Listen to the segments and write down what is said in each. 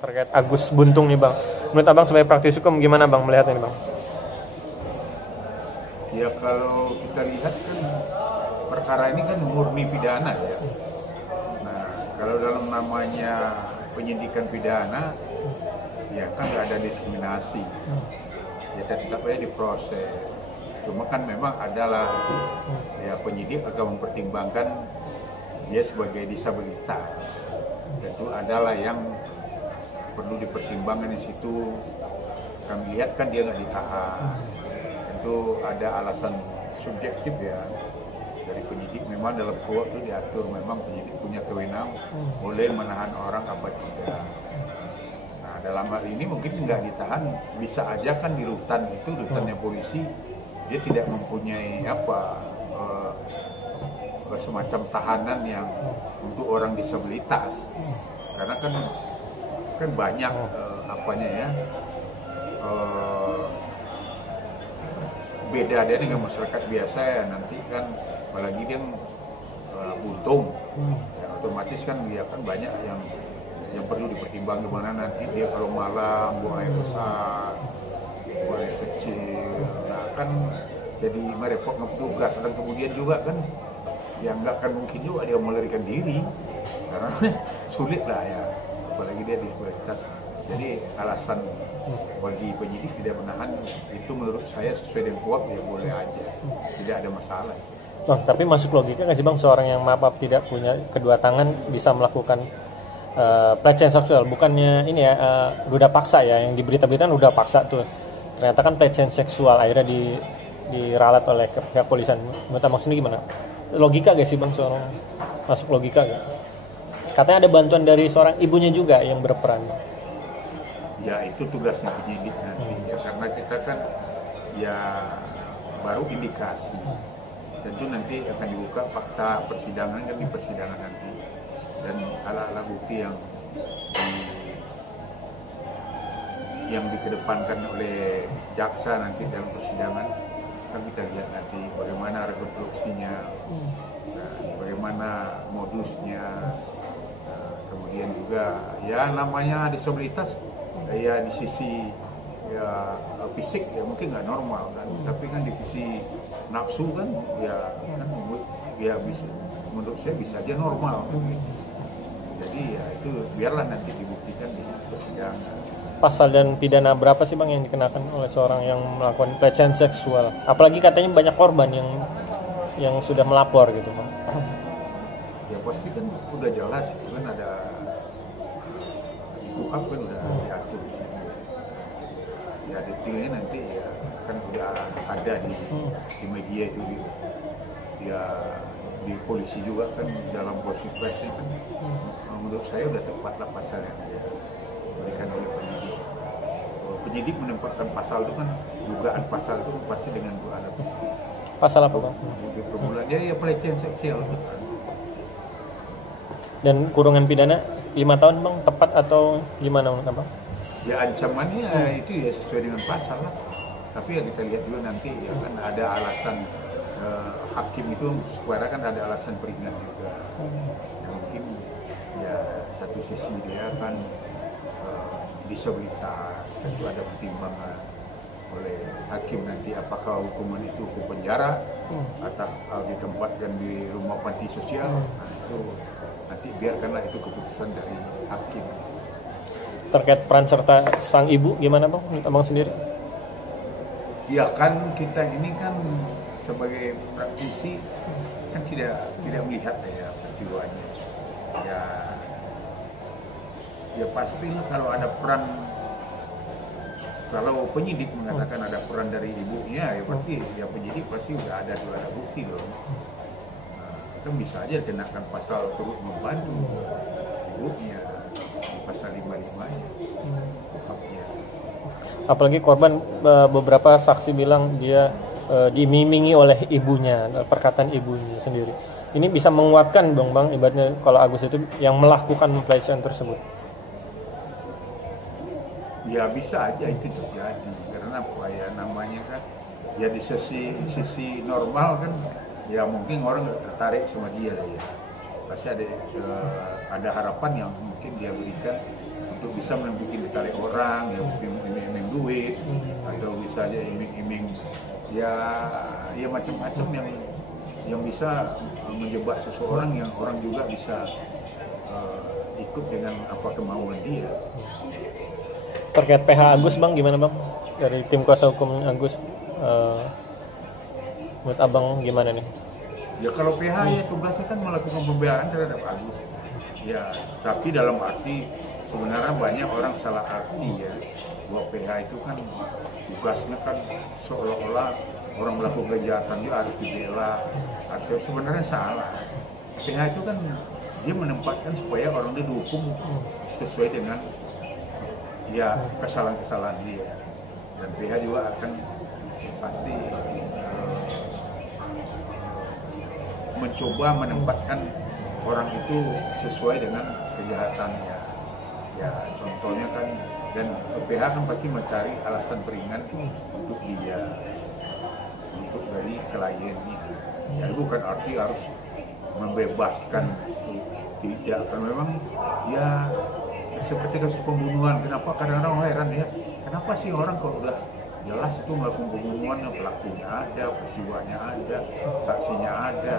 terkait Agus Buntung nih Bang. Menurut Abang sebagai praktisi hukum gimana Bang melihat ini Bang? Ya kalau kita lihat kan perkara ini kan murni pidana ya. Nah kalau dalam namanya penyidikan pidana ya kan nggak ada diskriminasi. Ya tetap aja diproses. Cuma kan memang adalah ya penyidik akan mempertimbangkan dia sebagai disabilitas. Tentu adalah yang perlu dipertimbangkan di situ. Kami lihat kan dia nggak ditahan. Tentu ada alasan subjektif ya dari penyidik. Memang dalam KUHP itu diatur memang penyidik punya kewenangan boleh menahan orang apa tidak. Nah dalam hal ini mungkin nggak ditahan, bisa aja kan di rutan itu rutannya polisi dia tidak mempunyai semacam tahanan yang untuk orang disabilitas, karena kan banyak beda dia dengan masyarakat biasa ya, nanti kan apalagi dia buntung ya, otomatis kan dia kan banyak yang perlu dipertimbangkan, gimana nanti dia kalau malam buang air besar, buang air kecil, nah kan jadi merepotkan petugas. Dan kemudian juga kan yang nggak akan mungkin juga dia melarikan diri karena sulit lah ya, apalagi dia disabilitas. Jadi alasan bagi penyidik tidak menahan itu menurut saya sesuai dengan KUHP ya boleh aja, tidak ada masalah. Bang, tapi masuk logika nggak sih Bang seorang yang maaf tidak punya kedua tangan bisa melakukan pelecehan seksual? Bukannya ini ya udah paksa ya, yang di berita-berita udah paksa tuh, ternyata kan pelecehan seksual akhirnya diralat oleh pihak polisian. Menurut Abang sendiri gimana? Logika gak sih Bang seorang masuk logika gak? Katanya ada bantuan dari seorang ibunya juga yang berperan. Ya itu tugasnya penyidik nanti ya, karena kita kan ya baru indikasi. Tentu nanti akan dibuka fakta persidangan kan di persidangan nanti, dan ala-ala bukti yang dikedepankan oleh jaksa nanti dalam persidangan kan kita lihat nanti bagaimana rekonstruksinya, bagaimana modusnya, kemudian juga ya namanya disabilitas ya di sisi ya fisik ya mungkin nggak normal kan, tapi kan di sisi nafsu kan ya bisa, menurut saya bisa aja normal kan. Jadi ya itu biarlah nanti dibuktikan di persidangan. Pasal dan pidana berapa sih Bang yang dikenakan oleh seorang yang melakukan pelecehan seksual? Apalagi katanya banyak korban yang sudah melapor gitu Bang. Ya pasti kan udah jelas itu kan ada KUHP kan udah diatur di sini. Ya detailnya nanti ya kan udah ada di media itu ya di polisi juga kan dalam proses presnya kan menurut saya udah tepatlah pasal yang diberikan oleh penyidik. Penyidik menempatkan pasal itu kan dugaan pasal itu pasti dengan dua alat bukti. Pasal apa Bang? Bukti permulaan ya pelecehan seksual. Dan kurungan pidana 5 tahun Bang tepat atau gimana Bang? Ya ancamannya itu ya sesuai dengan pasal lah. Tapi ya kita lihat juga nanti ya kan ada alasan hakim itu sekarang kan ada alasan peringan juga. Ya, mungkin ya satu sisi dia kan disabilitas, tentu ada pertimbangan oleh hakim nanti apakah hukuman itu ke penjara atau ditempatkan di rumah panti sosial. Nah itu nanti biarkanlah itu keputusan dari hakim. Terkait peran serta sang ibu gimana Bang? Menurut Abang sendiri? Ya kan kita ini kan sebagai praktisi kan tidak melihat ya peristiwanya. Ya pastilah kalau ada peran, kalau penyidik mengatakan ada peran dari ibunya ya pasti ya penyidik pasti udah ada bukti dong. Nah, kan bisa aja kenakan pasal turut membantu ibunya di pasal 55-nya. Apalagi korban beberapa saksi bilang dia diiming-imingi oleh ibunya, perkataan ibunya sendiri. Ini bisa menguatkan Bang ibaratnya kalau Agus itu yang melakukan pelecehan tersebut. Ya bisa aja itu terjadi karena apa ya namanya kan ya di sisi normal kan ya mungkin orang tertarik sama dia ya, pasti ada harapan yang mungkin dia berikan untuk bisa membuat ditarik orang yang iming-iming duit, atau bisa aja iming-iming ya macam-macam yang bisa menjebak seseorang, yang orang juga bisa ikut dengan apa kemauan dia. Terkait PH Agus Bang, gimana Bang? Dari tim kuasa hukum Agus, menurut Abang gimana nih? Ya kalau PH ya tugasnya kan melakukan pembelaan terhadap Agus. Ya, tapi dalam arti sebenarnya banyak orang salah arti ya, bahwa PH itu kan tugasnya kan seolah-olah orang melakukan kejahatan dia harus dibela, atau sebenarnya salah. PH itu kan dia menempatkan supaya orang itu dihukum sesuai dengan ya kesalahan-kesalahan dia, dan PH juga akan pasti mencoba menempatkan orang itu sesuai dengan kejahatannya. Ya contohnya kan, dan PH kan pasti mencari alasan peringan untuk dia, untuk dari kliennya. Ya bukan arti harus membebaskan, tidak, karena memang ya seperti kasus pembunuhan. Kenapa kadang-kadang orang heran ya, kenapa sih orang kalau udah jelas itu melakukan pembunuhan, pelakunya ada, peristiwanya ada, saksinya ada,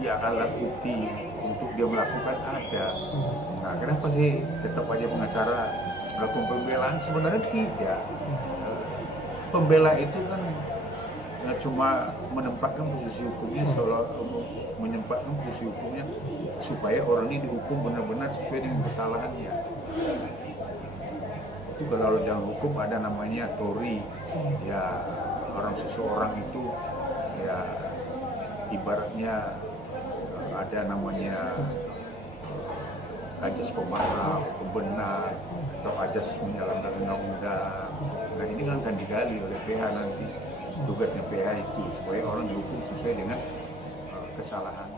ya alat bukti untuk dia melakukan ada. Nah kenapa sih tetap aja pengacara melakukan pembelaan? Sebenarnya tidak. Pembela itu kan cuma menempatkan posisi hukumnya, seolah menempatkan posisi hukumnya supaya orang ini dihukum benar-benar sesuai dengan kesalahannya. Itu kalau dalam hukum ada namanya tori, ya orang seseorang itu ya ibaratnya ada namanya ajas pemarah, pembenar, atau ajas menjalankan undang-undang. Nah ini kan akan digali oleh PH nanti. Tugasnya PH itu supaya orang dihukum sesuai dengan kesalahan.